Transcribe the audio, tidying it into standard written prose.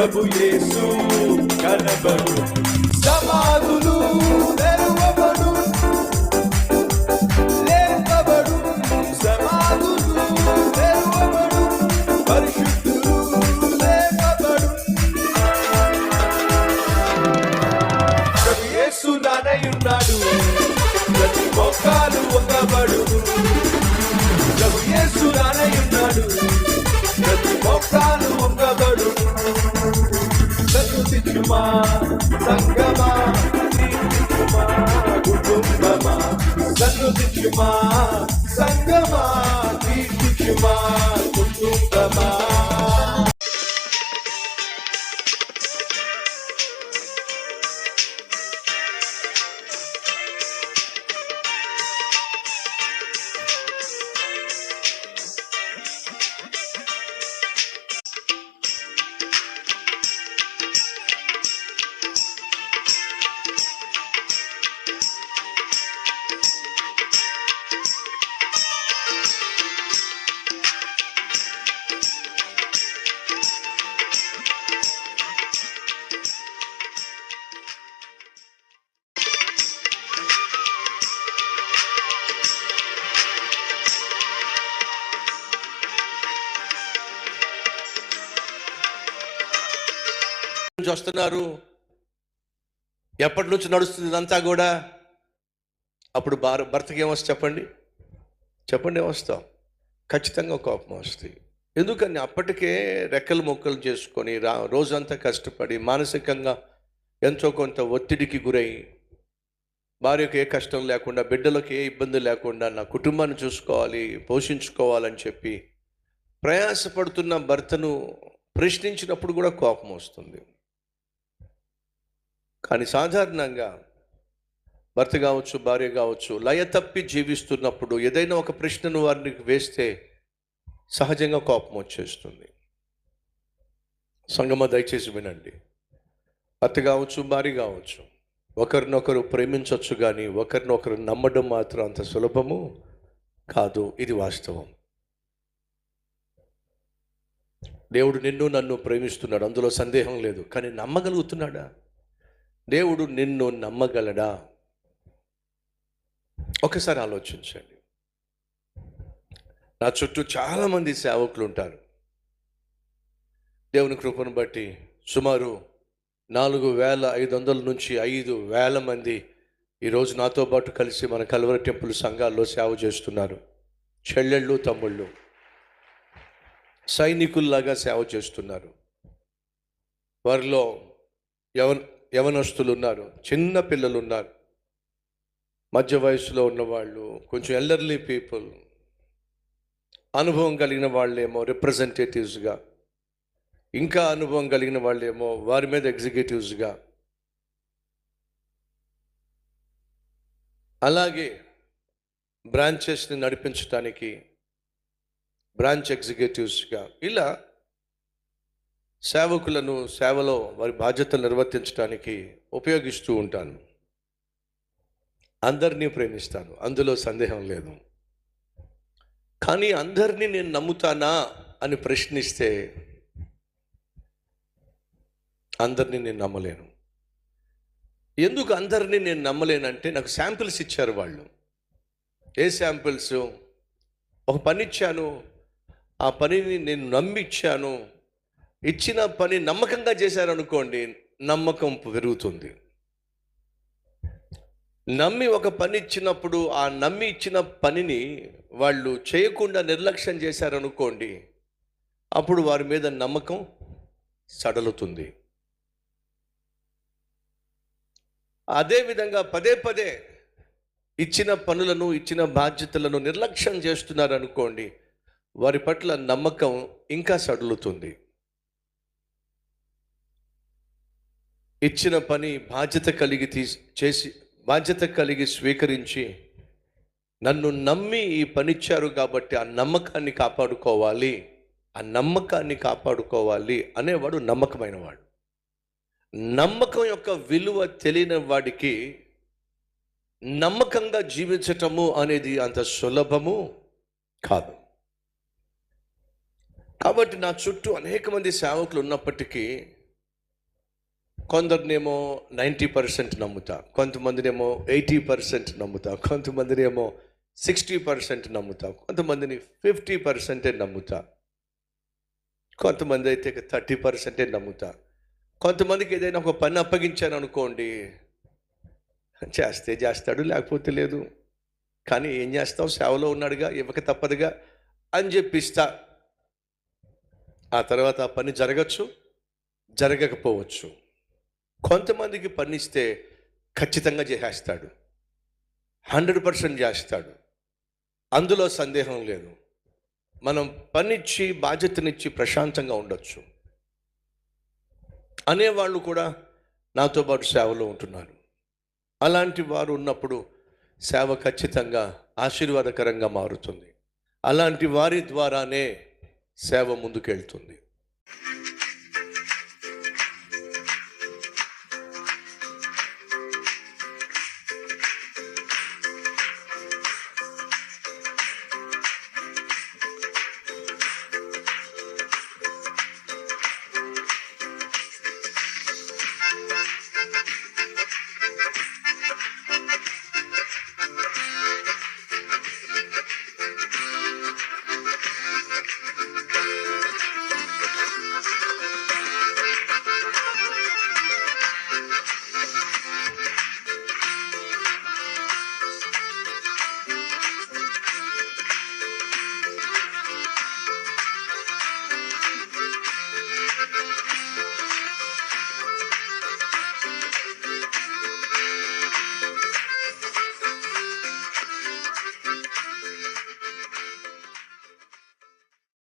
ప్రభు యేసు కనబడు, సమాధులు తెరువబడు, లేపబడు, సమాధులు తెరువబడు, పరిశుద్ధులు లేపబడు. ప్రభు యేసు నానయున్నాడు, ప్రతి మోకాలు వంగబడు. ప్రభు యేసు నానయున్నాడు, ప్రతి మోకాలు వంగబడు. సన్నుతించుమా సంగమా, కీర్తించుమా కుటుంబమా. సన్నుతించుమా సంగమా, కీర్తించుమా కుటుంబమా. వస్తున్నారు, ఎప్పటి నుంచి నడుస్తుంది ఇదంతా కూడా. అప్పుడు భర్తకి ఏమొస్తా చెప్పండి ఏమొస్తాం? ఖచ్చితంగా కోపం వస్తాయి. ఎందుకని అప్పటికే రెక్కలు మొక్కలు చేసుకొని రోజంతా కష్టపడి మానసికంగా ఎంతో కొంత ఒత్తిడికి గురై, భార్యకు ఏ కష్టం లేకుండా, బిడ్డలకు ఏ ఇబ్బంది లేకుండా నా కుటుంబాన్ని చూసుకోవాలి, పోషించుకోవాలని చెప్పి ప్రయాసపడుతున్న భర్తను ప్రశ్నించినప్పుడు కూడా కోపం వస్తుంది. కానీ సాధారణంగా భర్త కావచ్చు, భార్య కావచ్చు, లయ తప్పి జీవిస్తున్నప్పుడు ఏదైనా ఒక ప్రశ్నను వారిని వేస్తే సహజంగా కోపం వచ్చేస్తుంది. సంగమ దయచేసి వినండి. భర్త కావచ్చు, భార్య కావచ్చు, ఒకరినొకరు ప్రేమించవచ్చు, కానీ ఒకరినొకరు నమ్మడం మాత్రం అంత సులభము కాదు. ఇది వాస్తవం. దేవుడు నిన్ను నన్ను ప్రేమిస్తున్నాడు, అందులో సందేహం లేదు. కానీ నమ్మగలుగుతున్నాడా? దేవుడు నిన్ను నమ్మగలడా? ఒకసారి ఆలోచించండి. నా చుట్టూ చాలామంది సేవకులు ఉంటారు. దేవుని కృపను బట్టి సుమారు 4,500 నుంచి 5,000 మంది ఈరోజు నాతో పాటు కలిసి మన కల్వరి టెంపుల్ సంఘాల్లో సేవ చేస్తున్నారు. చెల్లెళ్ళు, తమ్ముళ్ళు సైనికుల్లాగా సేవ చేస్తున్నారు. వారిలో యవనస్తులు ఉన్నారు, చిన్న పిల్లలు ఉన్నారు, మధ్య వయసులో ఉన్నవాళ్ళు, కొంచెం ఎల్డర్లీ పీపుల్, అనుభవం కలిగిన వాళ్ళేమో రిప్రజెంటేటివ్స్గా, ఇంకా అనుభవం కలిగిన వాళ్ళేమో వారి మీద ఎగ్జిక్యూటివ్స్గా, అలాగే బ్రాంచెస్ని నడిపించడానికి బ్రాంచ్ ఎగ్జిక్యూటివ్స్గా, ఇలా సేవకులను సేవలో వారి బాధ్యతలు నిర్వర్తించడానికి ఉపయోగిస్తూ ఉంటాను. అందరినీ ప్రేమిస్తాను, అందులో సందేహం లేదు. కానీ అందరినీ నేను నమ్ముతానా అని ప్రశ్నిస్తే అందరినీ నేను నమ్మలేను. ఎందుకు అందరినీ నేను నమ్మలేనంటే, నాకు శాంపిల్స్ ఇచ్చారు వాళ్ళు. ఏ శాంపిల్స్? ఒక పని ఇచ్చాను, ఆ పనిని నేను నమ్మిచ్చాను. ఇచ్చిన పని నమ్మకంగా చేశారనుకోండి, నమ్మకం పెరుగుతుంది. నమ్మి ఒక పని ఇచ్చినప్పుడు ఆ నమ్మి ఇచ్చిన పనిని వాళ్ళు చేయకుండా నిర్లక్ష్యం చేశారనుకోండి, అప్పుడు వారి మీద నమ్మకం సడలుతుంది. అదేవిధంగా పదే పదే ఇచ్చిన పనులను, ఇచ్చిన బాధ్యతలను నిర్లక్ష్యం చేస్తున్నారనుకోండి, వారి పట్ల నమ్మకం ఇంకా సడలుతుంది. ఇచ్చిన పని బాధ్యత కలిగి స్వీకరించి, నన్ను నమ్మి ఈ పని ఇచ్చారు కాబట్టి ఆ నమ్మకాన్ని కాపాడుకోవాలి అనేవాడు నమ్మకమైన వాడు. నమ్మకం యొక్క విలువ తెలియని వాడికి నమ్మకంగా జీవించటము అనేది అంత సులభము కాదు. కాబట్టి నా చుట్టూ అనేక మంది సేవకులు ఉన్నప్పటికీ కొందరినేమో 90% నమ్ముతా, కొంతమందినేమో 80% నమ్ముతా, కొంతమందినేమో 60% నమ్ముతా, కొంతమందిని 50% నమ్ముతా, కొంతమంది అయితే 30% నమ్ముతా. కొంతమందికి ఏదైనా ఒక పని అప్పగించాను అనుకోండి, చేస్తే చేస్తాడు, లేకపోతే లేదు. కానీ ఏం చేస్తావు, సేవలో ఉన్నాడుగా, ఇవ్వక తప్పదుగా అని చెప్పిస్తా. ఆ తర్వాత ఆ పని జరగచ్చు, జరగకపోవచ్చు. కొంతమందికి పని ఇస్తే ఖచ్చితంగా చేసేస్తాడు, 100% చేస్తాడు, అందులో సందేహం లేదు. మనం పనిచ్చి బాధ్యతనిచ్చి ప్రశాంతంగా ఉండొచ్చు అనేవాళ్ళు కూడా నాతో పాటు సేవలో ఉంటున్నారు. అలాంటి వారు ఉన్నప్పుడు సేవ ఖచ్చితంగా ఆశీర్వాదకరంగా మారుతుంది. అలాంటి వారి ద్వారానే సేవ ముందుకెళ్తుంది.